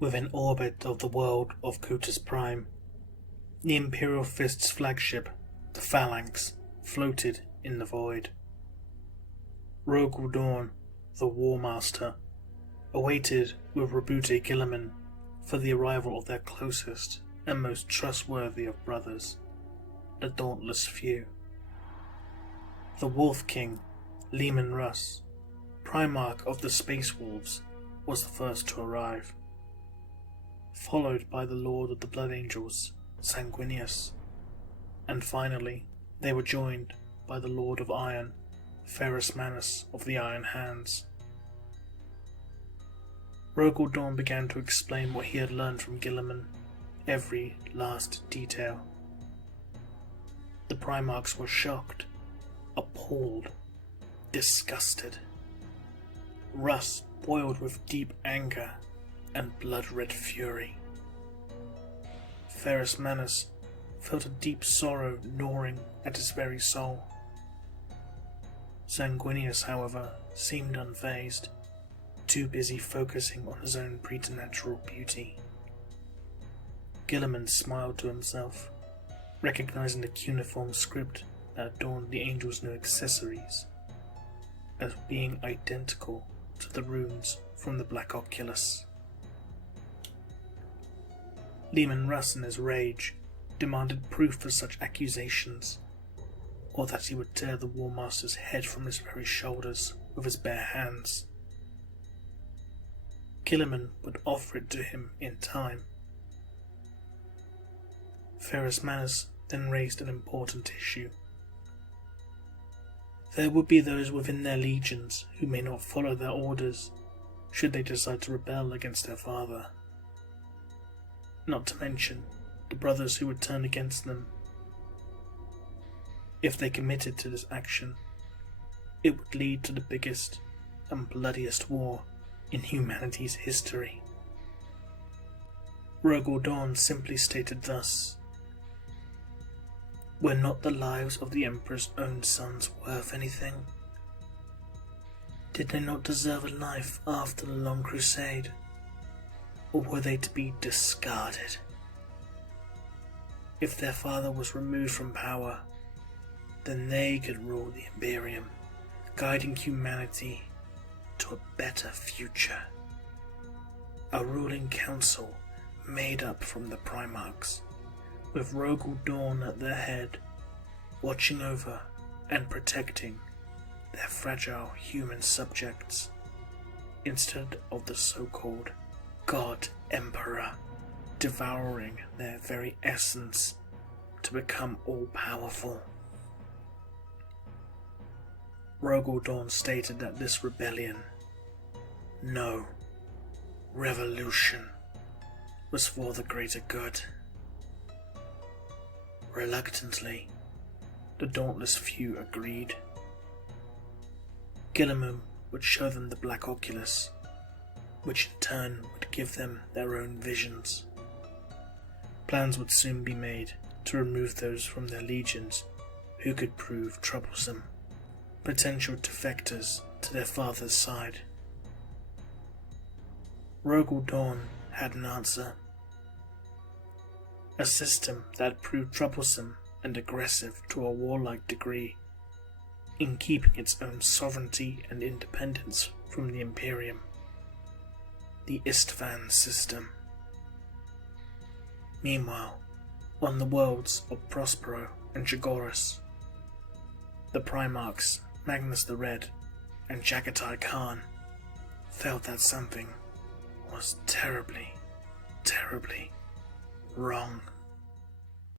Within orbit of the world of Kutus Prime, the Imperial Fist's flagship, the Phalanx, floated in the void. Rogue Dawn, the War Master, awaited with Rabute Gilliman for the arrival of their closest and most trustworthy of brothers, the Dauntless Few. The Wolf King, Leman Russ, Primarch of the Space Wolves, was the first to arrive, followed by the Lord of the Blood Angels, Sanguinius, and finally they were joined by the Lord of Iron, Ferrus Manus of the Iron Hands. Rogue Dawn began to explain what he had learned from Gilliman, every last detail. The Primarchs were shocked, appalled, disgusted. Russ boiled with deep anger and blood-red fury. Ferrus Manus felt a deep sorrow gnawing at his very soul. Sanguinius, however, seemed unfazed, too busy focusing on his own preternatural beauty. Gilliman smiled to himself, recognizing the cuneiform script that adorned the angel's new accessories as being identical to the runes from the Black Oculus. Leman Russ, in his rage, demanded proof for such accusations, or that he would tear the War Master's head from his very shoulders with his bare hands. Gilliman would offer it to him in time. Ferrus Manus then raised an important issue. There would be those within their legions who may not follow their orders should they decide to rebel against their father. Not to mention the brothers who would turn against them. If they committed to this action, it would lead to the biggest and bloodiest war in humanity's history. Rogue Dawn simply stated thus: "Were not the lives of the Emperor's own sons worth anything? Did they not deserve a life after the long crusade? Or were they to be discarded? If their father was removed from power, then they could rule the Imperium, guiding humanity to a better future. A ruling council made up from the Primarchs, with Rogue Dawn at their head, watching over and protecting their fragile human subjects, instead of the so-called God Emperor devouring their very essence to become all-powerful." Rogue Dawn stated that this rebellion, no, revolution, was for the greater good. Reluctantly, the Dauntless Few agreed. Gilliman would show them the Black Oculus, which in turn would give them their own visions. Plans would soon be made to remove those from their legions who could prove troublesome, potential defectors to their father's side. Rogue Dawn had an answer. A system that proved troublesome and aggressive to a warlike degree, in keeping its own sovereignty and independence from the Imperium. The Istvan system. Meanwhile, on the worlds of Prospero and Jagoras, the Primarchs, Magnus the Red, and Jagatai Khan felt that something was terribly, terribly wrong.